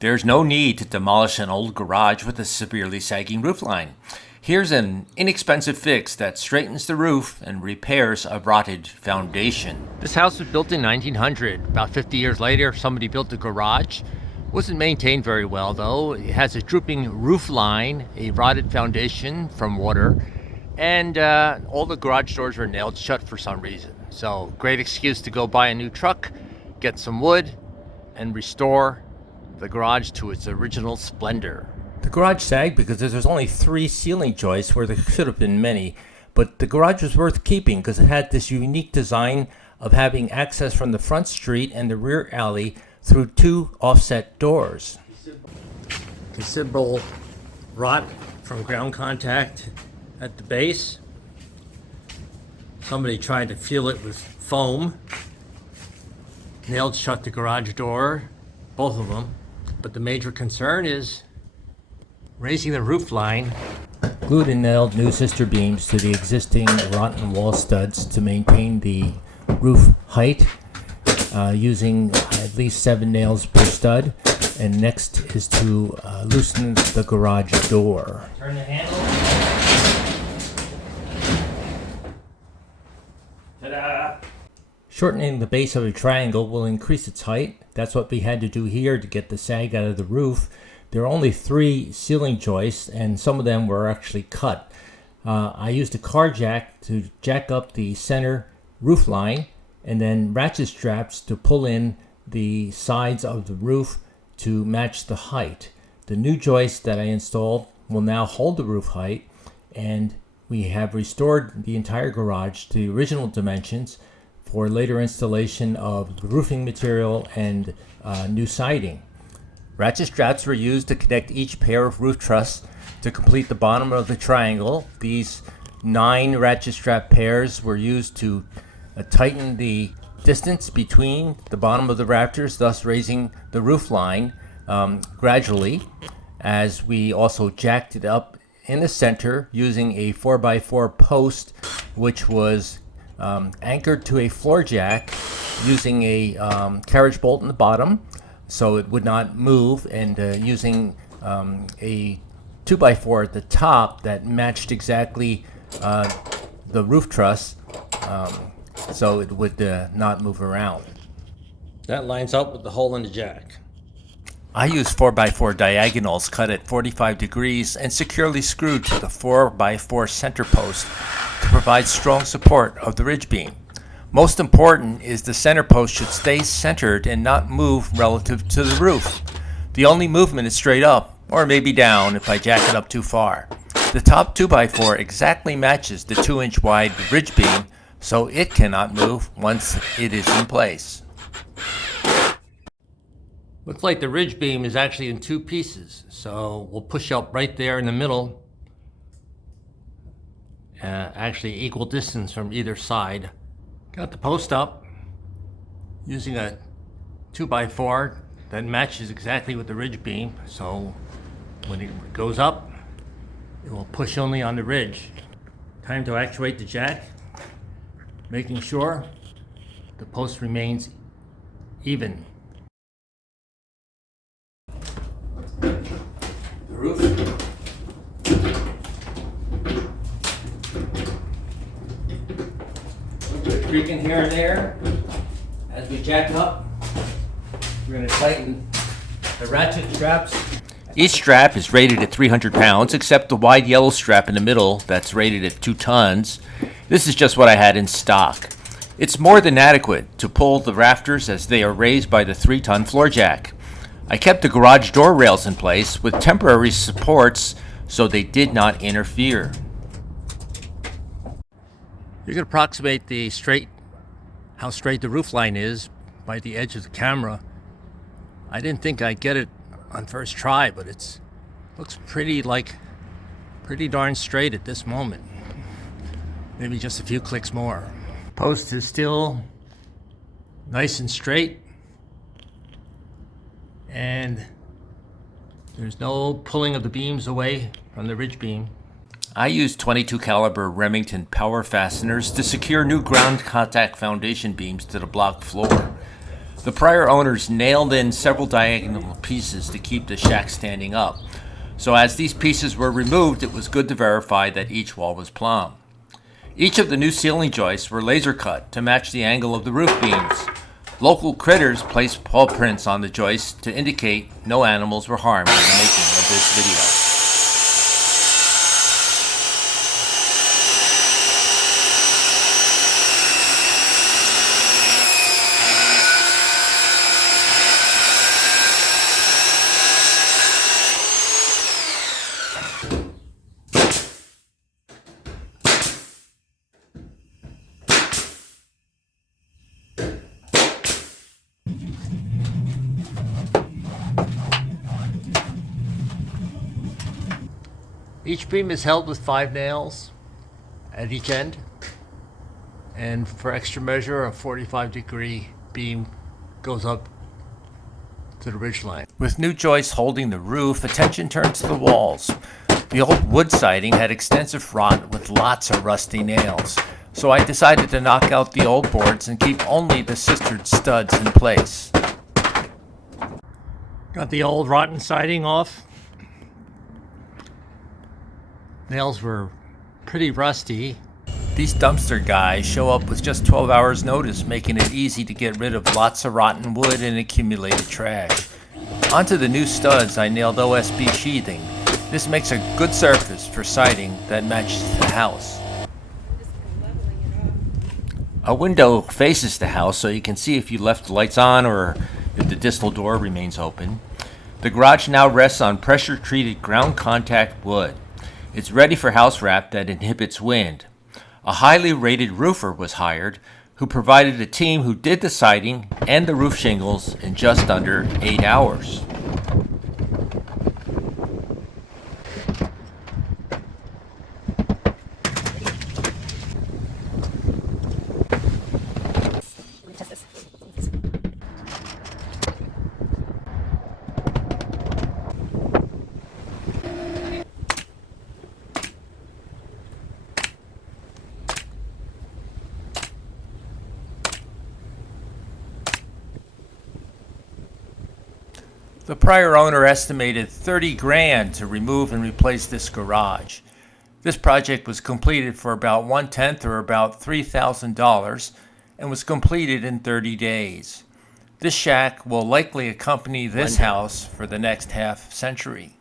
There's no need to demolish an old garage with a severely sagging roofline. Here's an inexpensive fix that straightens the roof and repairs a rotted foundation. This house was built in 1900. About 50 years later, somebody built the garage. Wasn't maintained very well though. It has a drooping roof line, a rotted foundation from water, and all the garage doors were nailed shut for some reason. So great excuse to go buy a new truck, get some wood, and restore the garage to its original splendor. The garage sagged because there's only 3 ceiling joists where there should have been many, but the garage was worth keeping because it had this unique design of having access from the front street and the rear alley through 2 offset doors. Considerable rot from ground contact at the base. Somebody tried to seal it with foam. Nailed shut the garage door, both of them. But the major concern is raising the roof line. Glued and nailed new sister beams to the existing rotten wall studs to maintain the roof height, using at least 7 nails per stud. And next is to loosen the garage door. Turn the handle. Ta-da! Shortening the base of a triangle will increase its height. That's what we had to do here to get the sag out of the roof. There are only 3 ceiling joists, and some of them were actually cut. I used a car jack to jack up the center roof line, and then ratchet straps to pull in the sides of the roof to match the height. The new joist that I installed will now hold the roof height, and we have restored the entire garage to the original dimensions for later installation of roofing material and new siding. Ratchet straps were used to connect each pair of roof truss to complete the bottom of the triangle. These 9 ratchet strap pairs were used to tighten the distance between the bottom of the rafters, thus raising the roof line gradually, as we also jacked it up in the center using a 4x4 post, which was anchored to a floor jack using a carriage bolt in the bottom so it would not move, and using a 2x4 at the top that matched exactly the roof truss so it would not move around. That lines up with the hole in the jack. I used 4x4 diagonals cut at 45 degrees and securely screwed to the 4x4 center post to provide strong support of the ridge beam. Most important is the center post should stay centered and not move relative to the roof. The only movement is straight up, or maybe down if I jack it up too far. The top 2x4 exactly matches the 2-inch wide ridge beam, so it cannot move once it is in place. Looks like the ridge beam is actually in 2 pieces, so we'll push up right there in the middle, actually equal distance from either side. Got the post up using a 2x4 that matches exactly with the ridge beam, so when it goes up, it will push only on the ridge. Time to actuate the jack, making sure the post remains even. The roof. Creaking here and there. As we jack up, we're going to tighten the ratchet straps. Each strap is rated at 300 pounds, except the wide yellow strap in the middle that's rated at 2 tons. This is just what I had in stock. It's more than adequate to pull the rafters as they are raised by the 3-ton floor jack. I kept the garage door rails in place with temporary supports so they did not interfere. You can approximate how straight the roof line is by the edge of the camera. I didn't think I'd get it on first try, but looks pretty darn straight at this moment. Maybe just a few clicks more. Post is still nice and straight, and there's no pulling of the beams away from the ridge beam. I used 22 caliber Remington power fasteners to secure new ground contact foundation beams to the block floor. The prior owners nailed in several diagonal pieces to keep the shack standing up. So as these pieces were removed, it was good to verify that each wall was plumb. Each of the new ceiling joists were laser cut to match the angle of the roof beams. Local critters placed paw prints on the joists to indicate no animals were harmed in the making of this video. Each beam is held with 5 nails at each end, and for extra measure, a 45-degree beam goes up to the ridgeline. With new joists holding the roof, attention turns to the walls. The old wood siding had extensive rot with lots of rusty nails, so I decided to knock out the old boards and keep only the sistered studs in place. Got the old rotten siding off. Nails were pretty rusty. These dumpster guys show up with just 12 hours notice, making it easy to get rid of lots of rotten wood and accumulated trash. Onto the new studs, I nailed OSB sheathing. This makes a good surface for siding that matches the house. A window faces the house so you can see if you left the lights on or if the distal door remains open. The garage now rests on pressure-treated ground contact wood. It's ready for house wrap that inhibits wind. A highly rated roofer was hired who provided a team who did the siding and the roof shingles in just under 8 hours. The prior owner estimated $30,000 to remove and replace this garage. This project was completed for about 1/10 or about $3,000 and was completed in 30 days. This shack will likely accompany this house for the next half century.